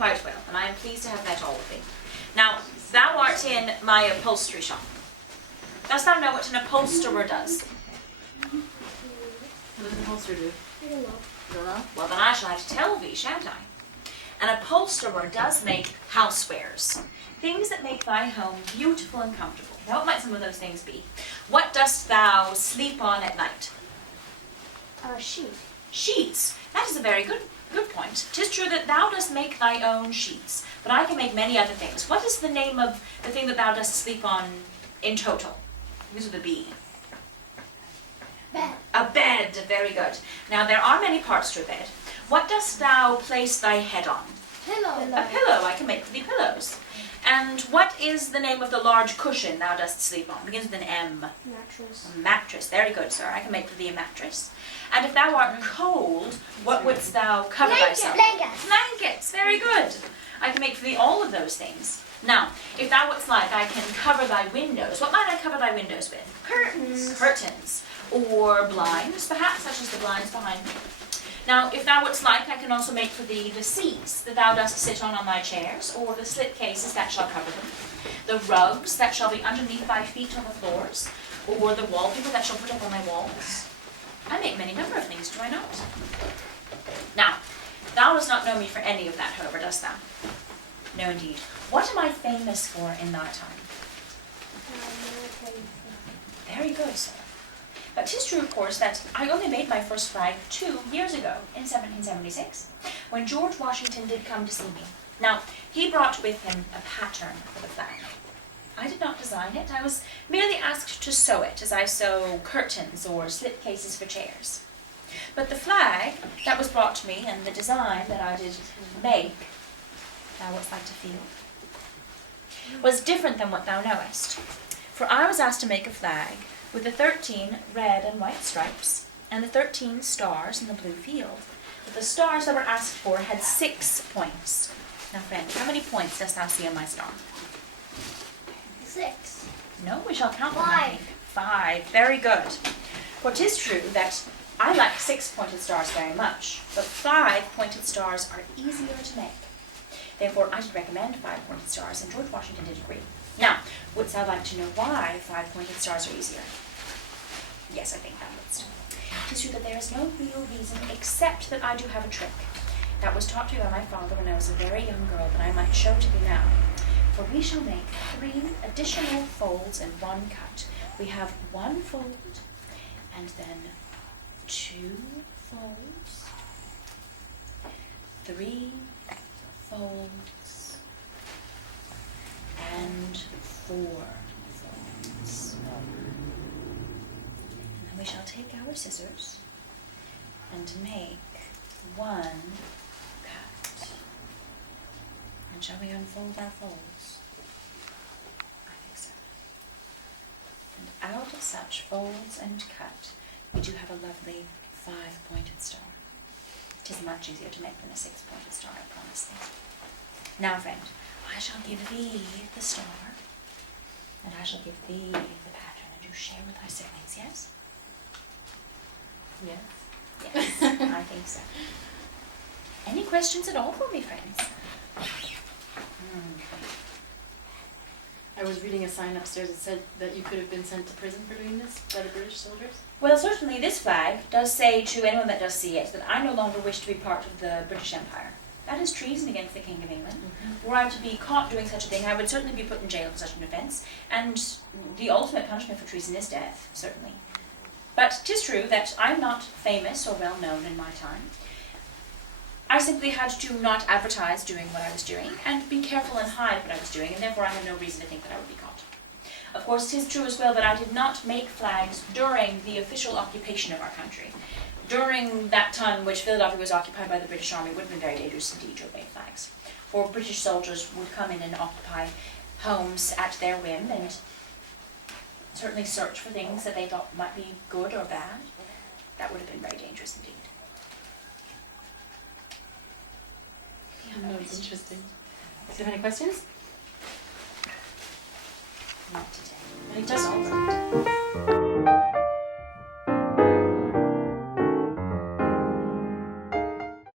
quite well, and I am pleased to have met all of thee. Now, thou art in my upholstery shop. Dost thou know what an upholsterer does? What does an upholsterer do? I don't know. You don't know? Well, then I shall have to tell thee, shan't I? An upholsterer does make housewares, things that make thy home beautiful and comfortable. Now, what might some of those things be? What dost thou sleep on at night? Sheet. Sheets. That is a very good point. 'Tis true that thou dost make thy own sheets, but I can make many other things. What is the name of the thing that thou dost sleep on in total? These are the B. Bed. A bed. Very good. Now, there are many parts to a bed. What dost thou place thy head on? Pillow. A pillow. I can make for thee pillows. And what is the name of the large cushion thou dost sleep on? Begins with an M. Mattress. A mattress. Very good, sir. I can make for thee a mattress. And if thou art cold, what wouldst thou cover thyself? Blankets. Blankets. Very good. I can make for thee all of those things. Now, if thou wouldst like, I can cover thy windows. What might I cover thy windows with? Curtains. Curtains. Or blinds, perhaps, such as the blinds behind me. Now, if thou wouldst like, I can also make for thee the seats that thou dost sit on thy chairs, or the slip cases that shall cover them, the rugs that shall be underneath thy feet on the floors, or the wallpaper that shall put up on thy walls. I make many number of things, do I not? Now, thou dost not know me for any of that, however, dost thou? No, indeed. What am I famous for in thy time? Very good, sir. But 'tis true, of course, that I only made my first flag 2 years ago, in 1776, when George Washington did come to see me. Now, he brought with him a pattern for the flag. I did not design it. I was merely asked to sew it, as I sew curtains or slip cases for chairs. But the flag that was brought to me and the design that I did make, thou wouldst like to feel, was different than what thou knowest. For I was asked to make a flag with the 13 red and white stripes, and the 13 stars in the blue field. But the stars that were asked for had 6 points. Now, friend, how many points dost thou see on my star? 6. No, we shall count them, I 5. think. 5. Very good. For 'tis true that I like 6-pointed stars very much, but 5-pointed stars are easier to make. Therefore, I should recommend 5-pointed stars, and George Washington did agree. Now, wouldst thou like to know why 5-pointed stars are easier? Yes, I think thou wouldst. 'Tis true that there is no real reason except that I do have a trick that was taught to me by my father when I was a very young girl that I might show to thee now. For we shall make 3 additional folds in one cut. We have 1 fold, and then 2 folds, 3 folds, and 4 folds. And then we shall take our scissors and make 1 cut. And shall we unfold our folds? I think so. And out of such folds and cut, we do have a lovely 5-pointed star. It is much easier to make than a 6-pointed star, I promise thee. Now, friend, I shall give thee the star, and I shall give thee the pattern, and do share with thy siblings, yes? Yes. Yes, I think so. Any questions at all for me, friends? I was reading a sign upstairs that said that you could have been sent to prison for doing this by the British soldiers. Well, certainly this flag does say to anyone that does see it that I no longer wish to be part of the British Empire. That is treason against the King of England. Were I to be caught doing such a thing, I would certainly be put in jail for such an offence, and the ultimate punishment for treason is death, certainly. But 'tis true that I'm not famous or well known in my time. I simply had to not advertise doing what I was doing, and be careful and hide what I was doing, and therefore I had no reason to think that I would be caught. Of course, 'tis true as well that I did not make flags during the official occupation of our country. During that time in which Philadelphia was occupied by the British Army, it would have been very dangerous indeed to have made flags. For British soldiers would come in and occupy homes at their whim, and certainly search for things that they thought might be good or bad. That would have been very dangerous indeed. No, it's interesting. Do you have any questions? Not today. But it does all right.